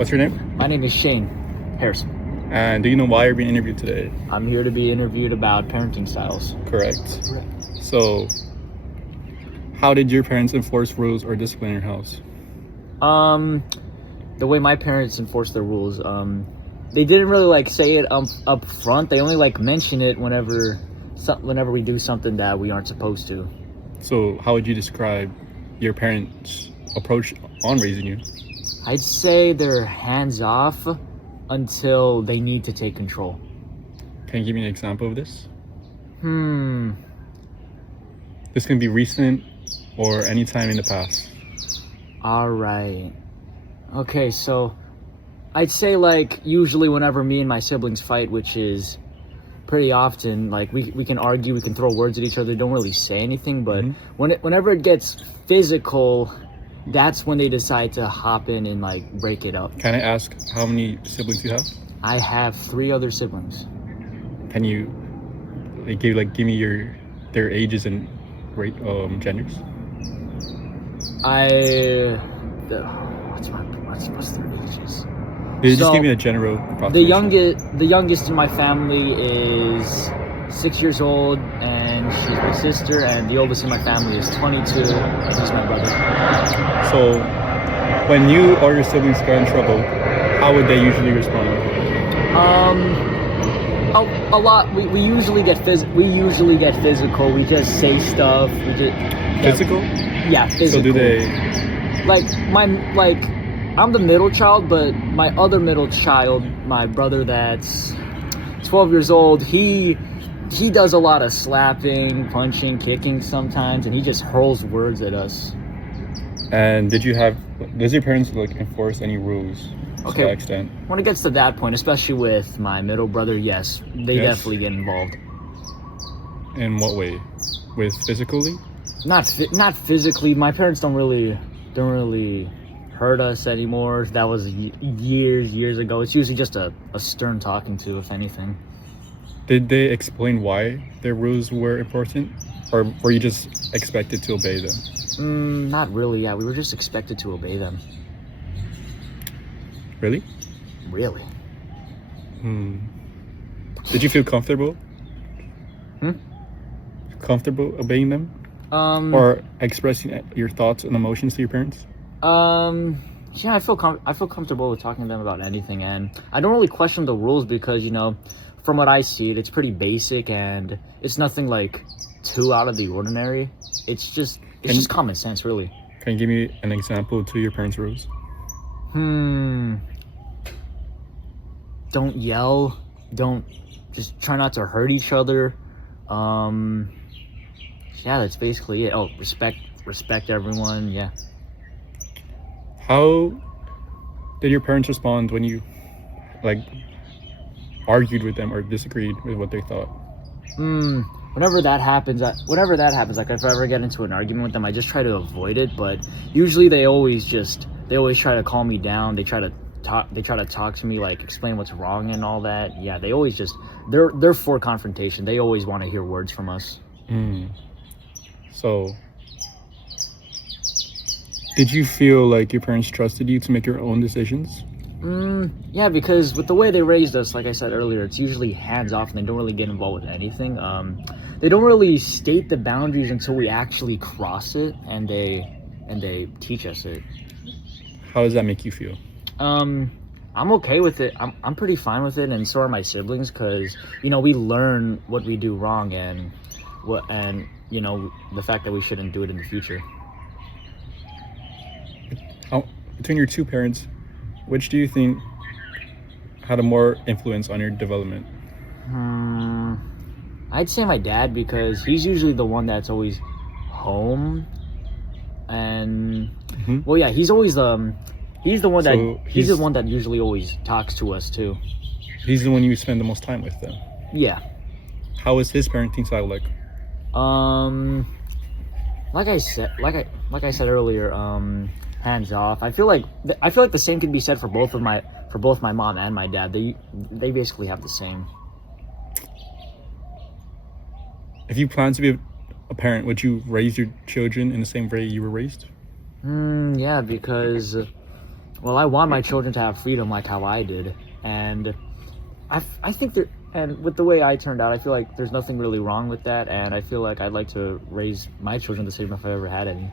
What's your name? My name is Shane Harrison. And do you know why you're being interviewed today? I'm here to be interviewed about parenting styles. Correct. So, how did your parents enforce rules or discipline in your house? The way my parents enforce their rules, they didn't really say it up front. They only mention it whenever we do something that we aren't supposed to. So, how would you describe your parents' approach on raising you? I'd say they're hands off until they need to take control. Can you give me an example of this? This can be recent or any time in the past. All right. Okay, so I'd say usually whenever me and my siblings fight, which is pretty often, we can argue, we can throw words at each other, don't really say anything, but whenever it gets physical, that's when they decide to hop in and break it up. Can I ask how many siblings you have? I have 3 other siblings. Can you give me their ages and genders? What's their ages? Just give me a general approximation. The youngest in my family is 6 years old, and she's my sister, and the oldest in my family is 22, and he's my brother. So, when you or your siblings get in trouble, how would they usually respond? A lot. We usually get physical. We just say stuff. Physical? Yeah, physical. So do they? I'm the middle child, but my other middle child, my brother that's 12 years old, he does a lot of slapping, punching, kicking sometimes, and he just hurls words at us. And does your parents enforce any rules to that extent? When it gets to that point, especially with my middle brother, yes, they definitely get involved. In what way? With physically? Not physically. My parents don't really hurt us anymore. That was years ago. It's usually just a stern talking to, if anything. Did they explain why their rules were important, or were you just expected to obey them? Not really. Yeah, we were just expected to obey them. Really? Really. Did you feel comfortable? Comfortable obeying them? Or expressing your thoughts and emotions to your parents? Yeah, I feel comfortable with talking to them about anything, and I don't really question the rules because, from what I see, it's pretty basic and it's nothing too out of the ordinary. It's just common sense, really. Can you give me an example to your parents' rules? Don't yell. Just try not to hurt each other. Yeah, that's basically it. Oh, respect everyone. Yeah. How did your parents respond when you argued with them or disagreed with what they thought? Whenever that happens, if I ever get into an argument with them, I just try to avoid it. But usually they always try to calm me down. They try to talk to me, explain what's wrong and all that. Yeah, they always they're for confrontation. They always want to hear words from us. So, did you feel like your parents trusted you to make your own decisions? Yeah, because with the way they raised us, like I said earlier, it's usually hands off and they don't really get involved with anything. They don't really state the boundaries until we actually cross it, and they teach us it. How does that make you feel? I'm okay with it. I'm pretty fine with it, and so are my siblings, because we learn what we do wrong and the fact that we shouldn't do it in the future. Between your two parents, which do you think had a more influence on your development? I'd say my dad, because he's usually the one that's always home, and he's the one that usually always talks to us too. He's the one you spend the most time with, then. Yeah. How is his parenting style like? Like I said earlier, hands off. I feel like the same can be said for both my mom and my dad. They basically have the same. If you plan to be a parent, would you raise your children in the same way you were raised? Yeah, because Well, I want my children to have freedom like how I did, and I think there, and with the way I turned out, I feel like there's nothing really wrong with that, and I feel like I'd like to raise my children the same if I ever had any.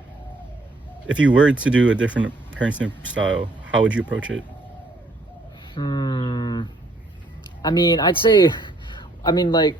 If you were to do a different parenting style, how would you approach it? I mean, I'd say, like,